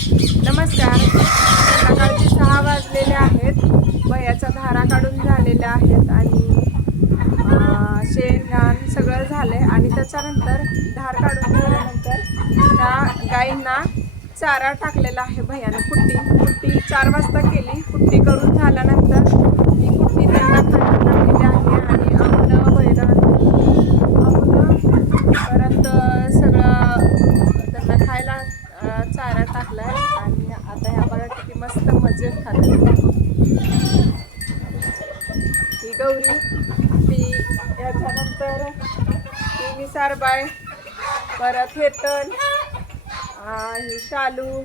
नमस्कार. सकाळचे 6 वाजलेले आहेत. वह्याचा धारा काढून झालेल्या आहेत आणि शेण घाण सगळं झालंय आणि त्याच्यानंतर धार काढून झाल्यानंतर त्या गाईंना चारा टाकलेला आहे भैयानं. कुट्टी 4 वाजता केली. कुट्टी करून झाल्यानंतर ती कुट्टी त्यांना खाली टाकलेली आहे आणि आपण परत सगळं त्यांना खायला चारा टाकलाय आणि आता ह्या बघा किती मस्त मजेत खातात. ही गौरी, ती याच्यानंतर ती मिसारबाई, परत हेतल, ही शालू,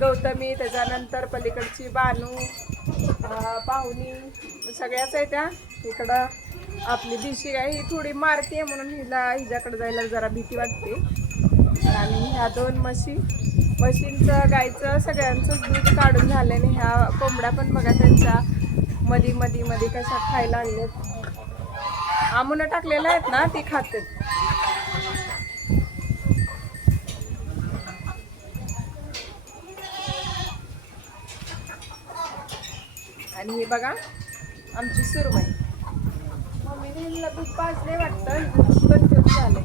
गौतमी, त्याच्यानंतर पलीकडची बानू, पाहुणी सगळ्याच आहे त्या. इकडं आपली दिशी गाय ही थोडी मारते म्हणून हिच्याकडे जायला जरा भीती वाटते. आणि ह्या 2 म्हशींचं गायचं सगळ्यांचंच दूध काढून झाल्याने ह्या कोंबड्या पण बघा त्यांच्या मध्ये कशा खायला लागल्यात. आमून टाकलेल्या आहेत ना, ती खातात. आणि हे बघा आमची सुरमई. मम्मीने दूध पाजले वाटतं, दूध कन्फ्युज झाले.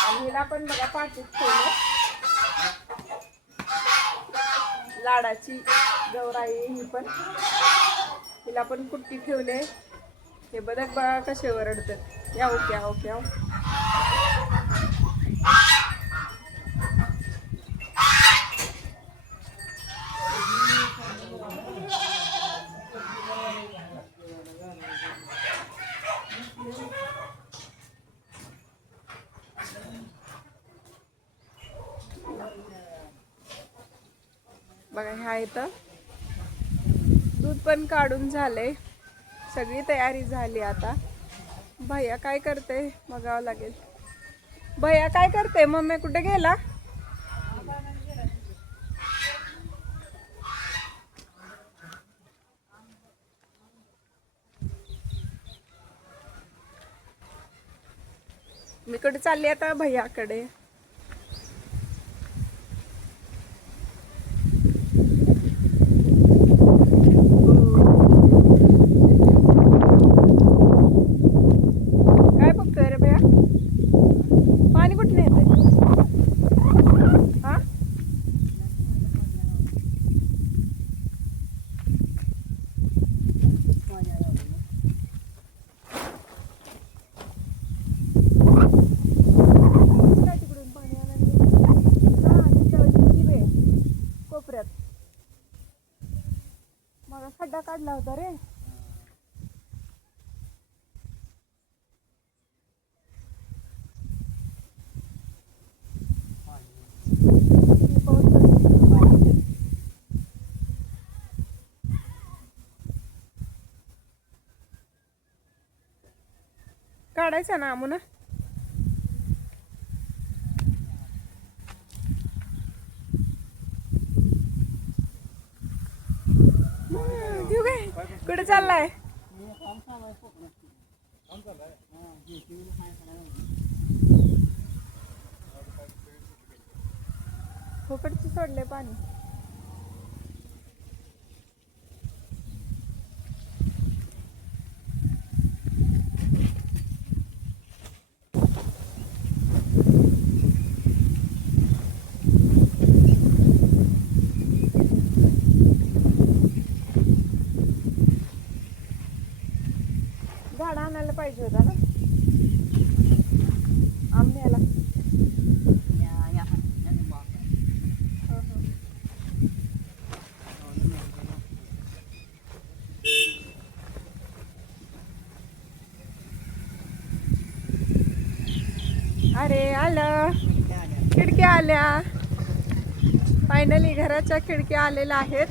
आणि हिला पण बघा पाठीत ठेवलं. लाडाची गौराई ही पण, हिला पण कुट्टी ठेवले. हे बदक बघा कसे वरडतात. याव क्याव क्याव. बघा ह्या इथं दूध पण काढून झालंय. सगळी तयारी झाली. आता भैया काय करते बघावं लागेल. भैया काय करते? मम्मी कुठे गेला? मी कुठे चालली आता? भैयाकडे. काय बघतोय रे भैया? पाणी कुठे येतंय? हा, कोपऱ्यात मग खड्डा काढला होता रे. काढायचा ना आमुना. कुठे चाललाय? फुकटची सोडले पाणी. झाड आणायला पाहिजे होता ना आंब्याला. अरे आलं, खिडक्या आल्या. फायनली घराच्या खिडक्या आलेल्या आहेत.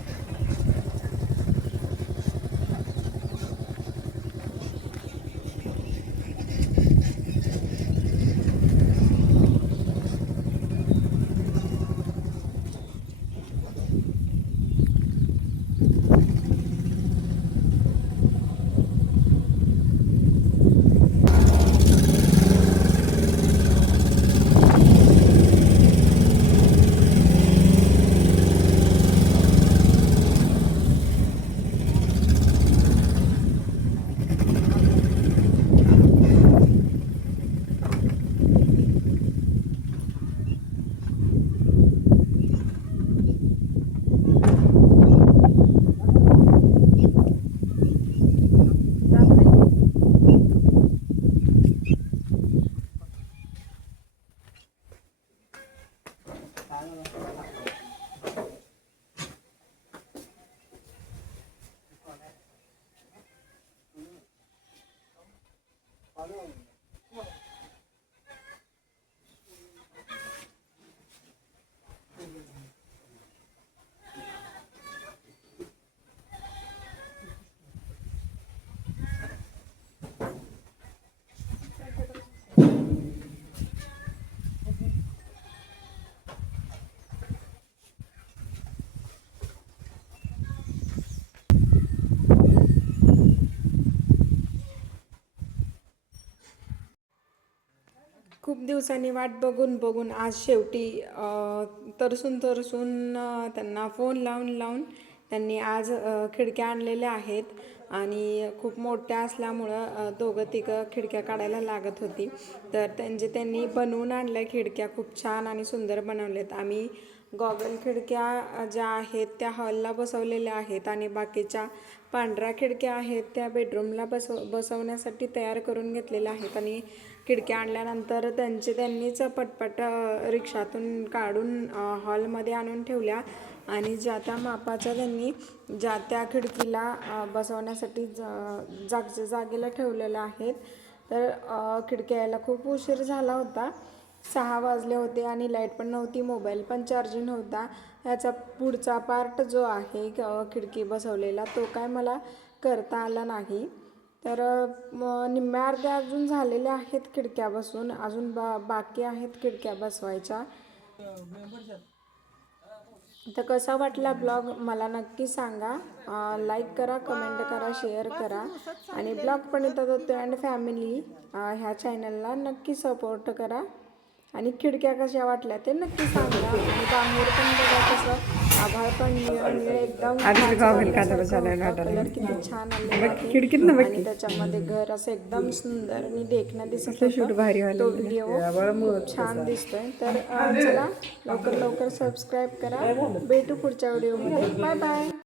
खूप दिवसांनी वाट बघून बघून आज शेवटी तरसून त्यांना फोन लावून त्यांनी आज खिडक्या आणलेल्या आहेत आणि खूप मोठ्या असल्यामुळं दोघं तिघं खिडक्या काढायला लागत होती. तर त्यांनी बनवून आणल्या खिडक्या, खूप छान आणि सुंदर बनवल्यात. आम्ही गॉगल खिडक्या ज्या आहेत त्या हॉलला बसवलेल्या आहेत आणि बाकीच्या पांढऱ्या खिडक्या आहेत त्या बेडरूमला बसवण्यासाठी तयार करून घेतलेल्या आहेत. आणि खिडक्या आणल्यानंतर त्यांनीच पटपट रिक्षातून काढून हॉलमध्ये आणून ठेवल्या आणि ज्या त्या मापाच्या त्यांनी ज्या त्या खिडकीला बसवण्यासाठी जागेला ठेवलेल्या आहेत. तर खिडक्या यायला खूप उशीर झाला होता, 6 वाजले होते आणि लाईट पण नव्हती, मोबाईल पण चार्जिंग होता. ह्याचा पुढचा पार्ट जो आहे खिडकी बसवलेला तो काय मला करता आला नाही. तर निम्म्या अर्ध्या अजून झालेल्या आहेत खिडक्या बसून, अजून बाकी आहेत खिडक्या बसवायच्या. तर कसा वाटला ब्लॉग मला नक्की सांगा. लाईक करा, कमेंट करा, शेअर करा आणि ब्लॉग पण येतात होते अँड फॅमिली ह्या चॅनलला नक्की सपोर्ट करा. आणि खिडक्या कशा वाटल्या ते नक्की सांगा. आणि बाहेर पण बघा कसं आभाळ पण एकदम कलर किती छान आले आणि त्याच्यामध्ये घर असं एकदम सुंदर आणि देखणं दिसत होतं. तो व्हिडिओ छान दिसतोय. तर चला लवकर सबस्क्राईब करा. भेटू पुढच्या व्हिडिओमध्ये. Bye bye.